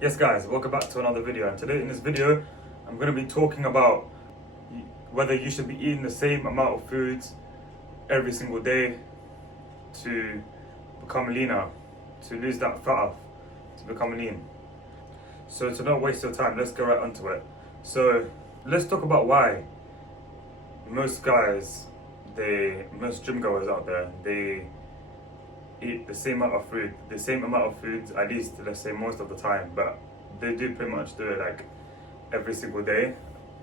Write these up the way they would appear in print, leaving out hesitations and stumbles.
Yes guys, welcome back to another video, and today in this video I'm going to be talking about whether you should be eating the same amount of foods every single day to become leaner, to lose that fat off, to become lean. So to not waste your time, let's get right onto it. So let's talk about why most guys, most gym goers out there, they eat the same amount of foods, at least let's say most of the time, but they do pretty much do it like every single day,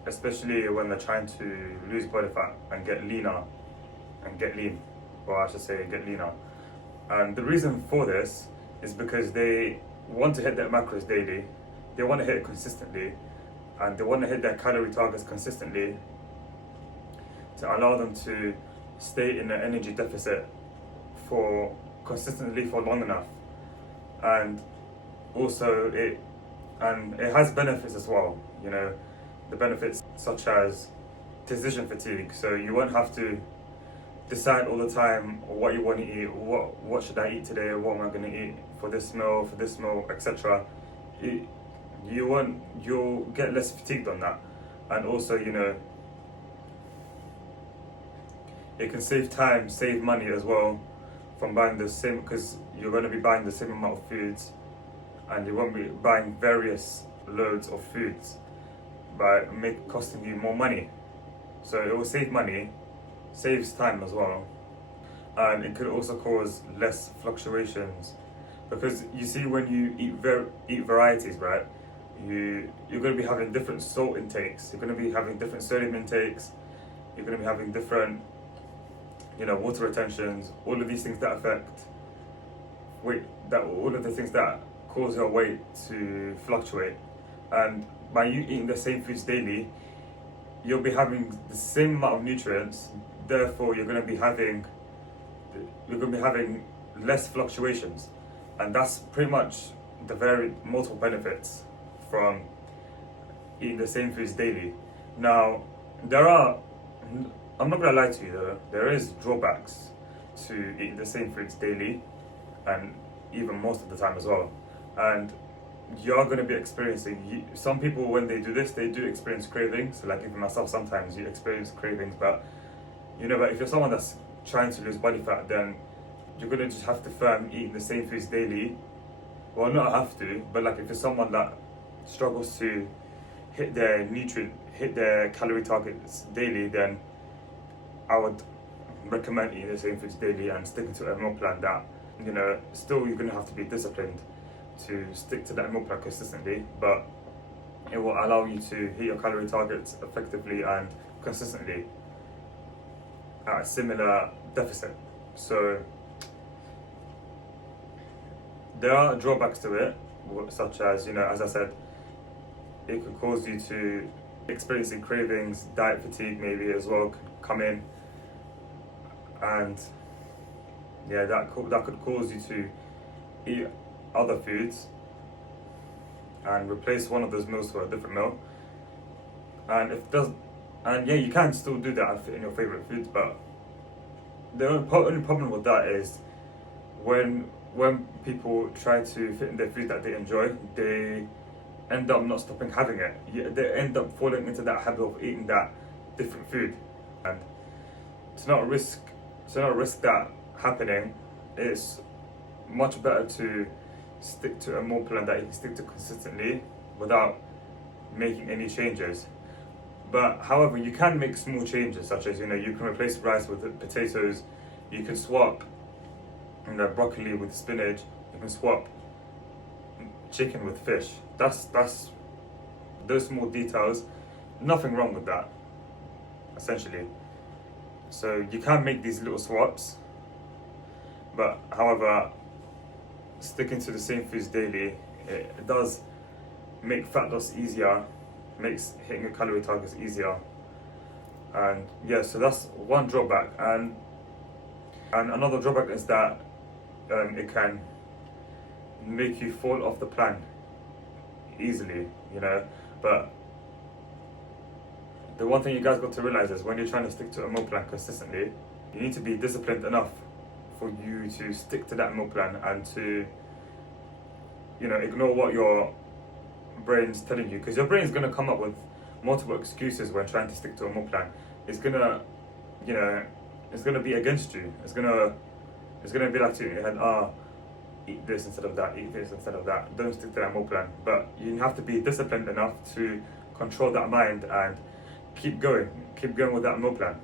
especially when they're trying to lose body fat and get leaner and get lean, or I should say get leaner. And the reason for this is because they want to hit their macros daily, they want to hit it consistently, and they want to hit their calorie targets consistently to allow them to stay in an energy deficit for consistently for long enough. And also it has benefits as well, you know, the benefits such as decision fatigue. So you won't have to decide all the time what you want to eat, what should I eat today, what am I going to eat for this meal, etc. You'll get less fatigued on that. And also, you know, it can save time, save money as well from buying the same, because you're going to be buying the same amount of foods and you won't be buying various loads of foods by costing you more money. So it will save money, saves time as well, and it could also cause less fluctuations, because you see when you eat varieties, right, you're going to be having different salt intakes, you're going to be having different sodium intakes, you're going to be having different, you know, water retentions, all of these things that affect weight, all of the things that cause your weight to fluctuate. And by you eating the same foods daily, you'll be having the same amount of nutrients, therefore you're going to be having less fluctuations. And that's pretty much the very multiple benefits from eating the same foods daily. Now, I'm not gonna lie to you though, there is drawbacks to eating the same foods daily, and even most of the time as well. And you're gonna be experiencing, some people when they do this, they do experience cravings. So like even myself, sometimes you experience cravings, but you know, but if you're someone that's trying to lose body fat, then you're gonna just have to firm eating the same foods daily. Well, not have to, but like if you're someone that struggles to hit their calorie targets daily, then I would recommend eating the same foods daily and sticking to a meal plan that, you know, still you're going to have to be disciplined to stick to that meal plan consistently, but it will allow you to hit your calorie targets effectively and consistently at a similar deficit. So there are drawbacks to it, such as, you know, as I said, it could cause you to experiencing cravings, diet fatigue maybe as well could come in, and yeah, that could cause you to eat other foods and replace one of those meals for a different meal. And yeah, you can still do that in your favorite foods, but the only problem with that is when people try to fit in their food that they enjoy, they end up not stopping having it. They end up falling into that habit of eating that different food. And to not risk that happening, it's much better to stick to a meal plan that you can stick to consistently without making any changes. But however, you can make small changes, such as, you know, you can replace rice with potatoes, you can swap, you know, broccoli with spinach, you can swap chicken with fish. That's those small details, nothing wrong with that, essentially. So you can make these little swaps, but however, sticking to the same foods daily, it does make fat loss easier, makes hitting your calorie targets easier. And yeah, so that's one drawback. And another drawback is that it can make you fall off the plan easily, you know. But the one thing you guys got to realize is when you're trying to stick to a meal plan consistently, you need to be disciplined enough for you to stick to that meal plan and to, you know, ignore what your brain's telling you, because your brain's going to come up with multiple excuses when trying to stick to a meal plan. It's going to, you know, it's going to be against you. It's going to be like to your head, eat this instead of that, eat this instead of that. Don't stick to that meal plan. But you have to be disciplined enough to control that mind and keep going with that meal plan.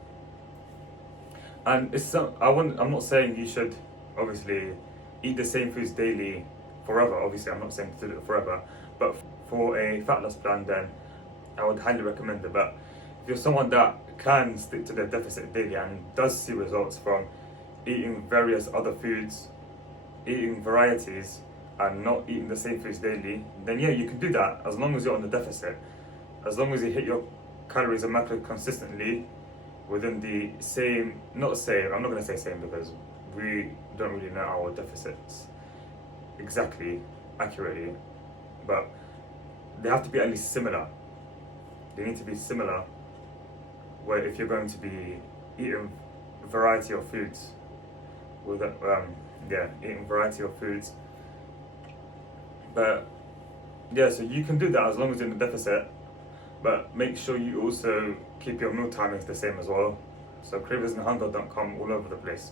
And I'm not saying you should obviously eat the same foods daily forever. Obviously, I'm not saying to do it forever, but for a fat loss plan, then I would highly recommend it. But if you're someone that can stick to their deficit daily and does see results from eating various other foods, eating varieties, and not eating the same foods daily, then yeah, you can do that as long as you're on the deficit. As long as you hit your calories and macros consistently within the same, not same, I'm not going to say same because we don't really know our deficits exactly, accurately, but they have to be at least similar. They need to be similar, where if you're going to be eating a variety of foods, eating variety of foods. But yeah, so you can do that as long as you're in the deficit, but make sure you also keep your meal timings the same as well. So cravings&hunger don't come all over the place,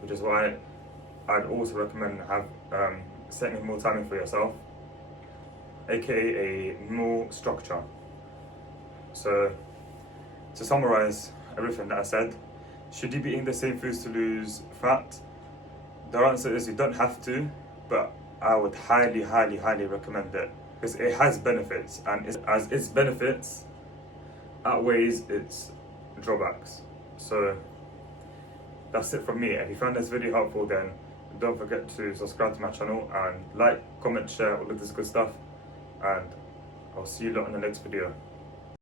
which is why I'd also recommend setting a meal timing for yourself, aka a meal structure. So to summarize everything that I said, should you be eating the same foods to lose fat? The answer is you don't have to, but I would highly, highly, highly recommend it because it has benefits, and as its benefits outweighs its drawbacks. So that's it from me. If you found this video helpful, then don't forget to subscribe to my channel and like, comment, share all of this good stuff, and I'll see you lot in the next video.